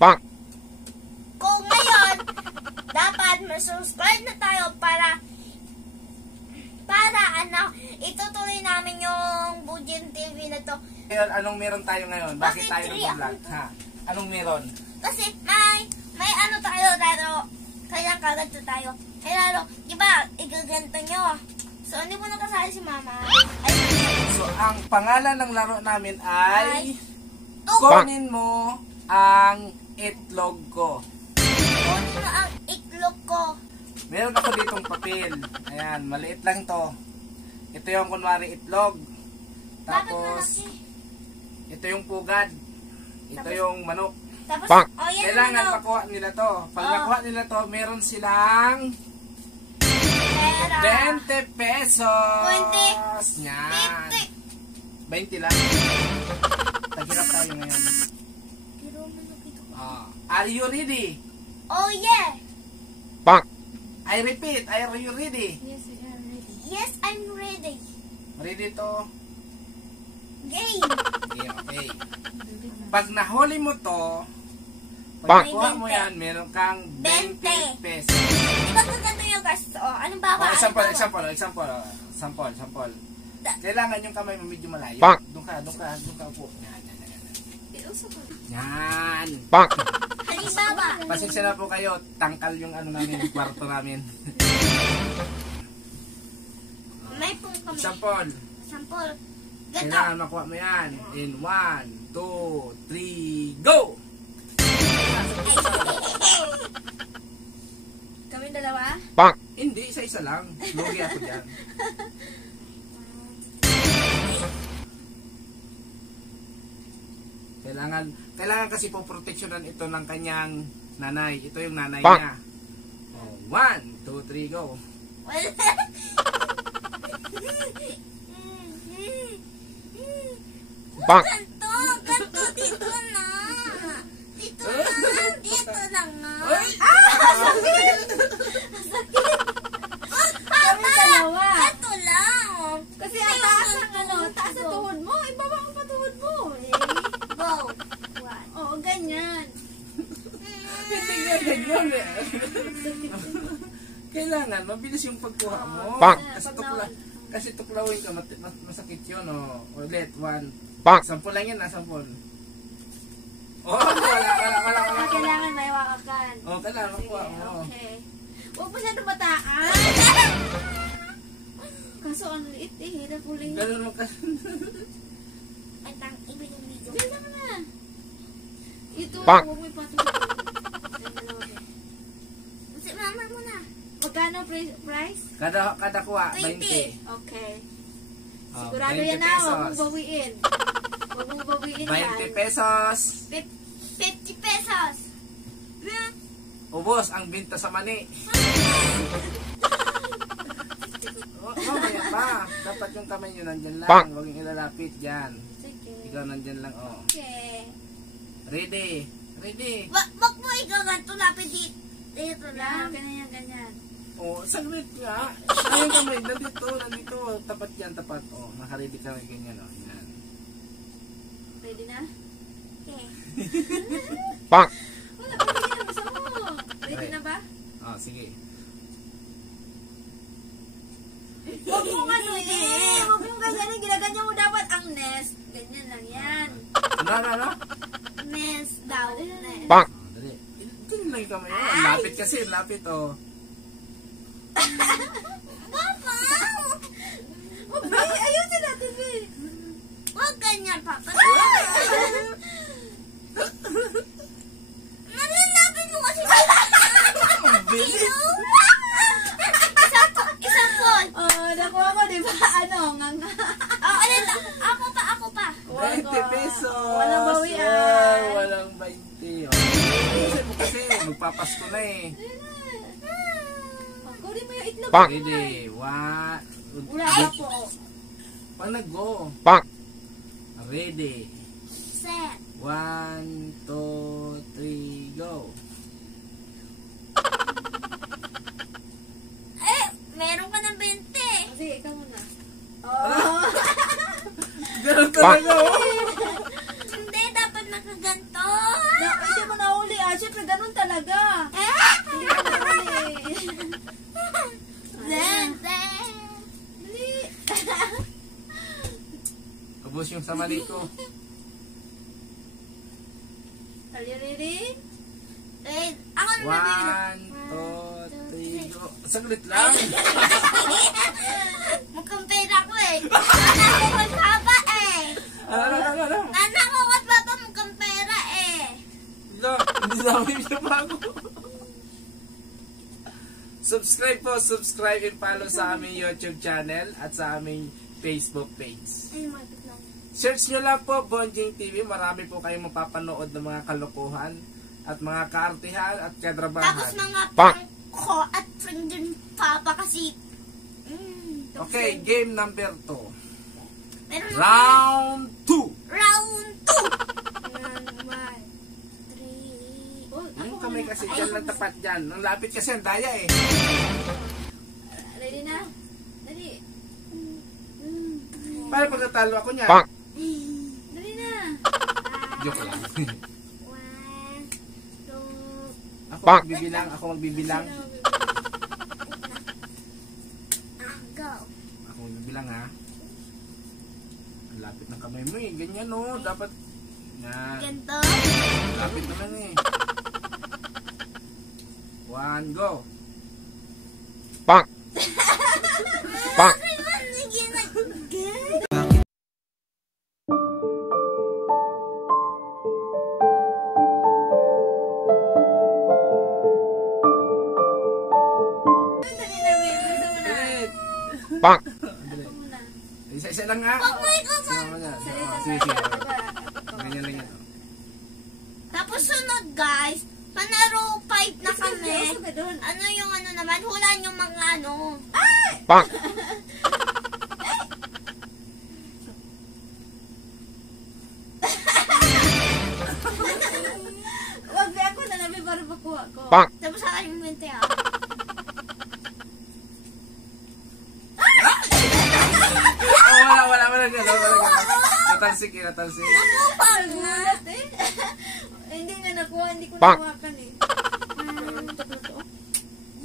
Kung ngayon, dapat mag-subscribe na tayo para itutuloy namin yung Bujin TV na to. Anong meron tayo ngayon? Bakit tayo nag-vlog? Ha? Anong meron? Kasi may ano tayo, laro. Kaya kaganto tayo. Eh laro, di ba, igaganto nyo. So, hindi mo nakasali si mama. So, ang pangalan ng laro namin ay kunin mo ang itlog ko. Kunin mo ang itlog ko. Meron ako ditong papel. Ayan, maliit lang to. Ito yung kunwari itlog. Tapos, ito yung pugad. Ito yung manok. Tapos, kailangan makuha nila to. Pag nakuha nila to, meron silang 20 pesos. 20. Yan. 20 lang. Taghirap tayo ngayon. Are you ready? Oh, yeah. I repeat, are you ready? Yes, we are ready. Yes, I'm ready. Ready to? Game. Okay. Pag nahuli mo to, pag nakuha mo yan, meron kang 20 pesos. Ikaw maganda yung gasto. Anong baba? Example. Kailangan yung kamay mo medyo malayo. Doon ka upo. Yan. Halimbawa. Pasensya na po kayo, tangkal yung ano namin, yung kwarto namin. May pong kami. Example. Kailangan makuha mo yan. In 1, 2, 3, go! Kami dalawa? Hindi, isa-isa lang. Lugi ako dyan. Kailangan kasi po proteksyonan ito ng kanyang nanay. Ito yung nanay niya. 1, 2, 3, go! Ganto, dito na. Dito na nga. Kami dalawa. Ganto lang. Kasi ang taas ang tuhod mo. Ibaba mo pa tuhod mo. Go. Oo, ganyan. Hindi ganyan. Kailangan, mabilis yung pagkuha mo. Kasi tuklawin ka, masakit yun. Ulit, 1. Sampol lang yan, sampol. Wala. Kailangan may wakakan. Kailangan makuha mo. Okay. Huwag mo siya nabataan. Kaso ang liit hirap uling. Ganun mo ka. Ay, iba yung video. Ganda mo na. Ito, huwag mo ipatuloy. Kasi mama mo na. Magkano price? Kada kuha, 20. Okay. Oh, Sigurado 20 yan na. pesos. Huwag mong bawiin. Huwag mong bawiin 20 pesos. 50 pesos. Ubos ang binta sa mani. Mamaya pa. Dapat yung kamay nyo nandyan lang. Huwag yung ilalapit dyan. Sige. Ikaw nandyan lang. Okay. Ready. Wag mo igaganto lapit dito lang. Ganyan. Saglit nga. Ayun kamay. Nandito. Tapat yan, tapat. Nakaready ka na ganyan. Yan. Ready na? Okay. Wala pa rin yan. Gusto mo. Ready na ba? Sige. Huwag mong ano huwag mong ganyan. Ginaganyan mo dapat ang nest. Ganyan lang yan. Ano? Nest daw. Nest. Dali. Ganyan lang yung kamay. Lapit kasi. Lapit Papa! Ayusin natin, babe. Huwag ganyan, Papa. Nalalapin mo kasi bilis. Isang phone. Nakuha ko, di ba? Ako pa. 20 pesos. Walang bawian. Walang 20. Kasi magpapasko na eh. Kunin mo yung itlog. Ready. Wala po. Pag nag-go. Ready. Set. 1, 2, 3, go. Meron ka ng 20. Sige, ikaw muna. Ganun talaga Hindi, dapat nakaganto. Hindi mo nahuli ah. Siyempre, ganun talaga. Hindi mo nahuli. Dali. Ubus yung samali ko. Taliriri. Ako na nabibili. 1, 2, 3, go. Saglit lang. Mukhang pera ko eh. Anak ko baba eh. Ano? Anak ko baba mukhang pera eh. Hindi namin siya bago. Subscribe and follow sa aming YouTube channel at sa aming Facebook page. Ay, mabit lang. Search nyo lang po Bonjing TV. Marami po kayong mapapanood ng mga kalokohan at mga kaartihan at kadrabahan. Tapos mga prank ko at friend din papa kasi. Okay, game number 2. Meron Round 2. Round 2. Yung kamay kasi dyan lang tapat dyan. Ang lapit kasi ang daya eh. Ready na? Dali. Para pag natalo ako niya. Dali na. Joke lang. 1, 2. Ako magbibilang. Go. Ako magbibilang ha. Ang lapit ng kamay mo eh. Ganyan oh. Dapat. Yan. Ganto. Lapit naman eh. 1, go. Isa-isa lang ha. Sinama niya. Sige. Ganyan lang yan. Tapos sunod guys, panaro 5 na kami. Ano yung ano naman, hulaan yung mga ano. Wag ba ako na nabi para makuha ko. Tapos sa akin yung mente ah. Wala natalsik. Nagulat eh. Hindi nga nakuha, hindi ko nakuhakan eh.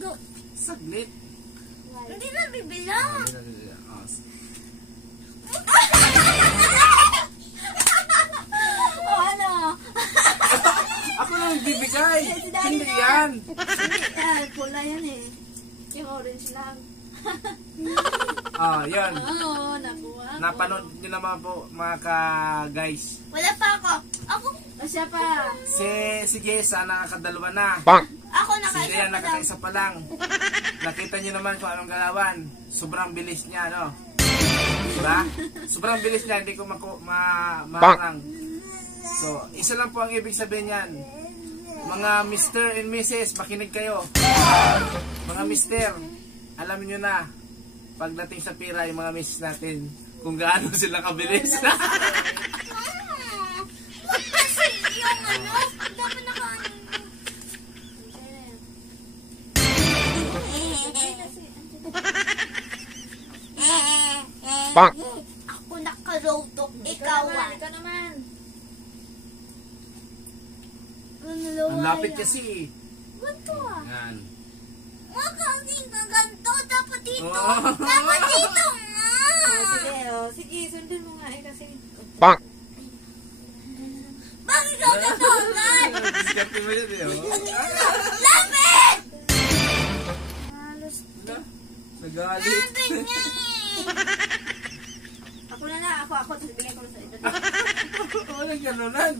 Go. Saglit. Hindi na bibilang. Ano? Ako lang bibigay. Hindi yan. Pula yan eh. Yung orange lang. Yun. Oo, nakuha ko. Napanood nyo naman po mga ka-guys. Wala pa ako. Ako Siya pa. Si Jessa nakakadalawa na. Si nakaisa Dean pa lang. nakakaisa pa lang. Nakita nyo naman kung anong galawan. Sobrang bilis niya, no? Diba? Sobrang bilis niya, hindi ko maharang. So, isa lang po ang ibig sabihin yan. Mga Mr. and Mrs. makinig kayo. Mga Mr. Alam nyo na, pagdating sa pira, yung mga Mrs. natin, kung gaano sila kabilis. Kasi yung ano, dapat nakaano. Ako nakarotok, ikaw ah. Ikaw naman. Ang lapit kasi. Ganto ah. Yan. Makasing ka ganto, dapat dito. Oh. Dapat dito nga. Sige, sundin mo nga eh kasi. Bakit ka gatungan? Diskarte mo yun eh. Lapit! Nagalit. Lapit niya Ako na. Ako. Tapos bigay ko na sa ito. Walang ganunan.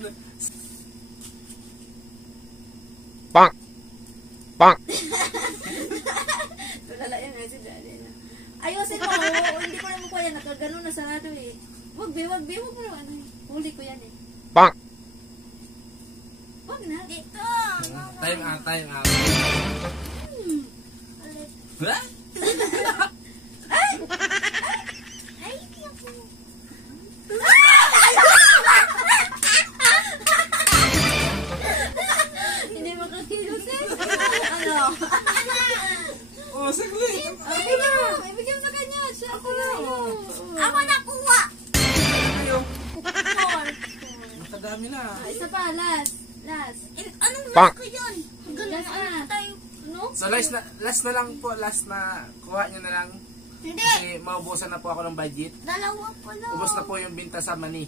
Tulala yan eh si Daddy na. Ayusin mo. Hindi ko na mukha yan. Nakagano na sarado eh. Wag mo na ano. Huli ko yan eh. Wag na. dito. Time out. Ha? Ay, ako. Hindi makakilos eh. Ano? Oh, saglit. Ibigyan sa kanya. Siya ako na. Ako nakuha. Kayo. Four. Matagal. dami na. Isa pa, last. Last. Anong last ko yun? Last na. No? So last na lang po, last na kuha nyo na lang. Hindi. Kasi maubusan na po ako ng budget. Dalawa pa lang. Ubos na po yung binta sa mani.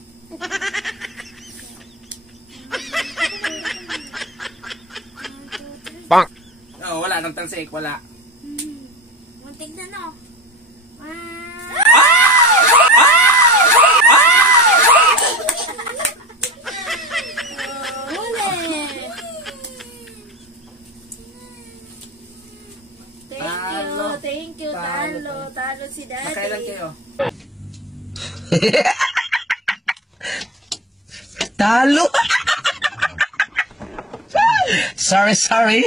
Oh, wala nang tansik, wala. Muntik na no. Huli! Talo. Thank you. Talo. Talo si Daddy. Nakailan kayo? Talo. Sorry.